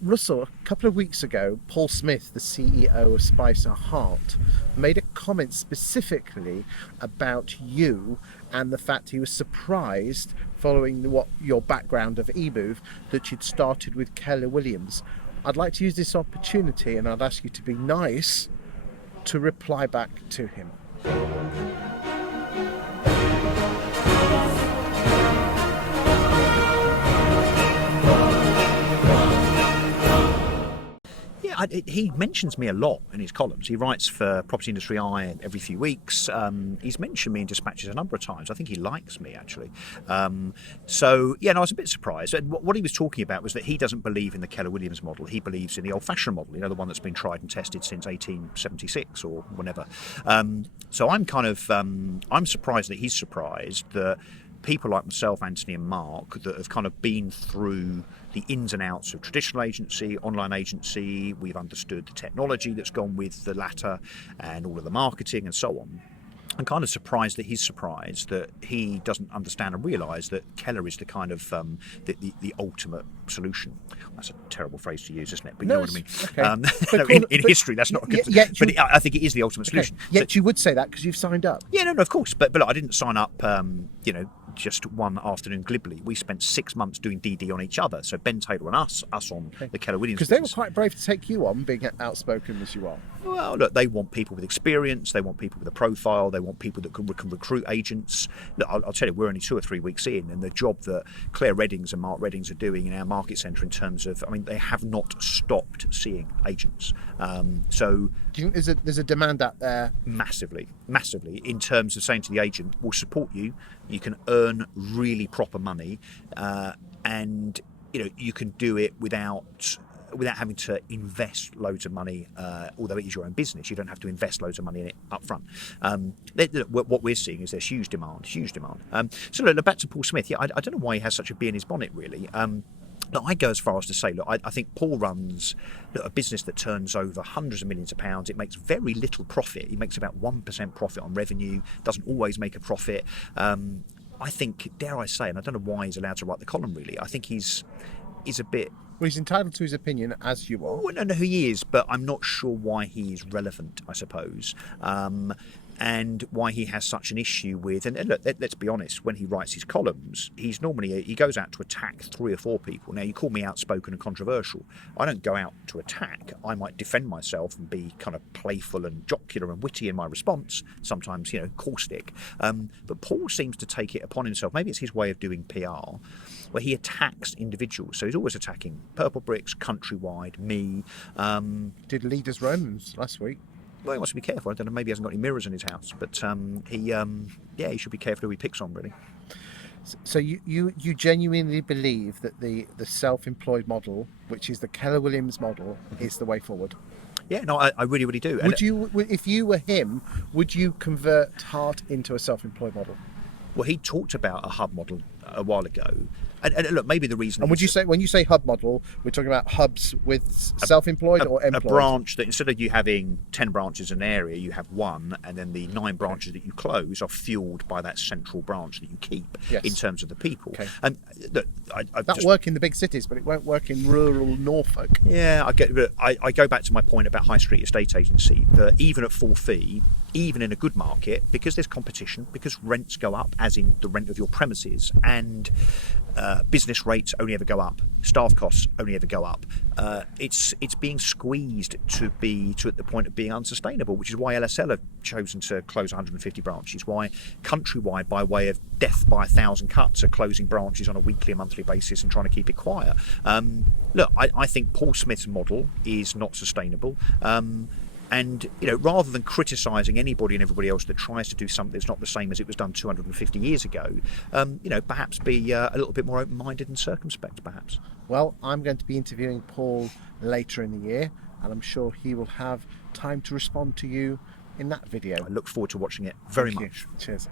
Russell, a couple of weeks ago, Paul Smith, the CEO of SpicerHaart, made a comment specifically about you and the fact he was surprised, following what your background of Emoov, that you'd started with Keller Williams. I'd like to use this opportunity, and I'd ask you to be nice, to reply back to him. He mentions me a lot in his columns. He writes for Property Industry Eye every few weeks. He's mentioned me in dispatches a number of times. I think he likes me, actually. I was a bit surprised. And what he was talking about was that he doesn't believe in the Keller Williams model. He believes in the old-fashioned model, the one that's been tried and tested since 1876 or whenever. So I'm surprised that he's surprised that people like myself, Anthony and Mark, that have kind of been through the ins and outs of traditional agency, online agency, we've understood the technology that's gone with the latter and all of the marketing and so on. I'm kind of surprised that he's surprised that he doesn't understand and realise that Keller is the kind of the ultimate solution. That's a terrible phrase to use, isn't it? But you know what I mean. Okay. In history, that's not a good thing. But I think it is the ultimate solution. Yet you would say that because you've signed up. Yeah, no, of course. But look, I didn't sign up, just one afternoon glibly. We spent 6 months doing DD on each other. So Ben Taylor and us on the Keller Williams. Because they were quite brave to take you on, being outspoken as you are. Well, look, they want people with experience. They want people with a profile. They want people that can recruit agents. Look, I'll tell you, we're only 2 or 3 weeks in, and the job that Claire Reddings and Mark Reddings are doing in our market centre in terms of, they have not stopped seeing agents. So do you think there's a demand out there? Massively, in terms of saying to the agent, we'll support you. You can earn really proper money, and you can do it without having to invest loads of money, although it is your own business. You don't have to invest loads of money in it up front. What we're seeing is there's huge demand. So look, back to Paul Smith. I don't know why he has such a bee in his bonnet, really. Look, I go as far as to say, look, I think Paul runs a business that turns over hundreds of millions of pounds. It makes very little profit. He makes about 1% profit on revenue, doesn't always make a profit. I think, dare I say, and I don't know why he's allowed to write the column, really, I think he's a bit... Well, he's entitled to his opinion, as you are. Well, no, he is, but I'm not sure why he is relevant, I suppose. And why he has such an issue with, and look, let's be honest, when he writes his columns, he goes out to attack 3 or 4 people. Now, you call me outspoken and controversial. I don't go out to attack. I might defend myself and be kind of playful and jocular and witty in my response, sometimes, caustic. But Paul seems to take it upon himself, maybe it's his way of doing PR, where he attacks individuals. So he's always attacking Purple Bricks, Countrywide, me. Did Leaders Romans last week. Well, he wants to be careful. I don't know, maybe he hasn't got any mirrors in his house, but he should be careful who he picks on, really. So you genuinely believe that the self-employed model, which is the Keller Williams model, is the way forward? Yeah, no, I really, really do. Would you, if you were him, would you convert Hart into a self-employed model? Well, he talked about a hub model a while ago. And look, maybe the reason... And would you say, when you say hub model, we're talking about hubs with self-employed or employed? A branch that, instead of you having 10 branches in an area, you have one, and then the 9 branches that you close are fueled by that central branch that you keep in terms of the people. Okay. And look, that work in the big cities, but it won't work in rural Norfolk. Yeah, I go back to my point about high street estate agency, that even at full fee, even in a good market, because there's competition, because rents go up, as in the rent of your premises, and business rates only ever go up, staff costs only ever go up. It's being squeezed to at the point of being unsustainable, which is why LSL have chosen to close 150 branches, why Countrywide, by way of death by 1,000 cuts, are closing branches on a weekly and monthly basis and trying to keep it quiet. Look, I think Paul Smith's model is not sustainable. And, rather than criticising anybody and everybody else that tries to do something that's not the same as it was done 250 years ago, perhaps be a little bit more open-minded and circumspect, perhaps. Well, I'm going to be interviewing Paul later in the year, and I'm sure he will have time to respond to you in that video. I look forward to watching it very much. Cheers.